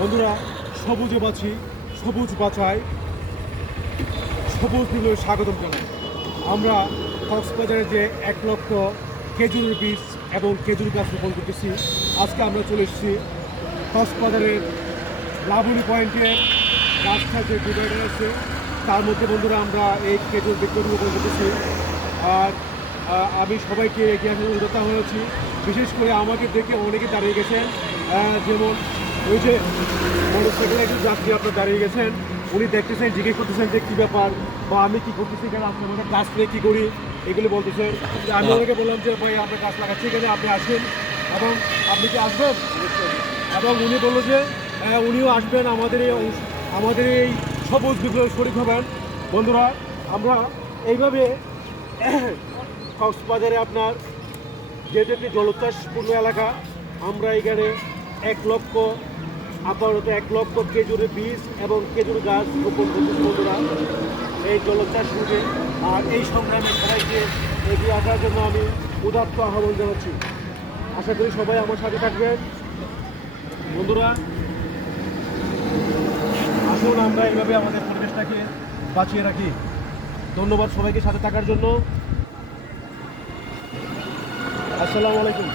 বন্ধুরা, সবুজে বাঁচি, সবুজ বাঁচাই, সবুজ বিপ্লবে স্বাগতম জানাই। আমরা কক্সবাজারে যে 1 লক্ষ খেজুরের বীজ এবং খেজুর গাছ রোপণ করতেছি, আজকে আমরা চলে এসেছি কক্সবাজারের লাবণী পয়েন্টের রাস্তায় যে ডিভাইডার আছে তার মধ্যে। বন্ধুরা, আমরা এই খেজুর বৃক্ষটি রোপণ করতেছি। আর আমি সবাইকে এগিয়ে আসার অনুরোধ হয়েছি। বিশেষ করে আমাকে দেখে অনেকে দাঁড়িয়ে গেছেন, যেমন ওই যে মোটরসাইকেলে একজন যাত্রী আপনার দাঁড়িয়ে গেছেন, উনি দেখতেছেন, জিজ্ঞেস করতেছেন যে কী ব্যাপার বা আমি কী করতেছি, কেন আপনি আমাদের গাছ নিয়ে কী করি এগুলি বলতেছেন। আমি ওনাকে বললাম যে ভাই আপনার গাছ লাগাচ্ছি, এখানে আপনি আসেন এবং আপনি কি আসবেন, এবং উনি বললো যে উনিও আসবেন, আমাদের এই সবুজ বিপ্লবের শরীক হবেন। বন্ধুরা, আমরা এইভাবে কক্সবাজারে আপনার যেহেতু একটি জলোচ্ছ্বাসপূর্ণ এলাকা, আমরা এখানে 1 লক্ষ আপাতত 1 লক্ষ খেজুরের বীজ এবং খেজুর গাছ রোপণ করতেছি। বন্ধুরা, এই জলোচ্ছ্বাস রুখে আর এই সংগ্রামে সবাইকে এগিয়ে আসার জন্য আমি উদাত্ত আহ্বান জানাচ্ছি। আশা করি সবাই আমার সাথে থাকবেন। বন্ধুরা, আসুন আমরা এইভাবে আমাদের পরিবেশটাকে বাঁচিয়ে রাখি। ধন্যবাদ সবাইকে সাথে থাকার জন্য। আসসালামু আলাইকুম।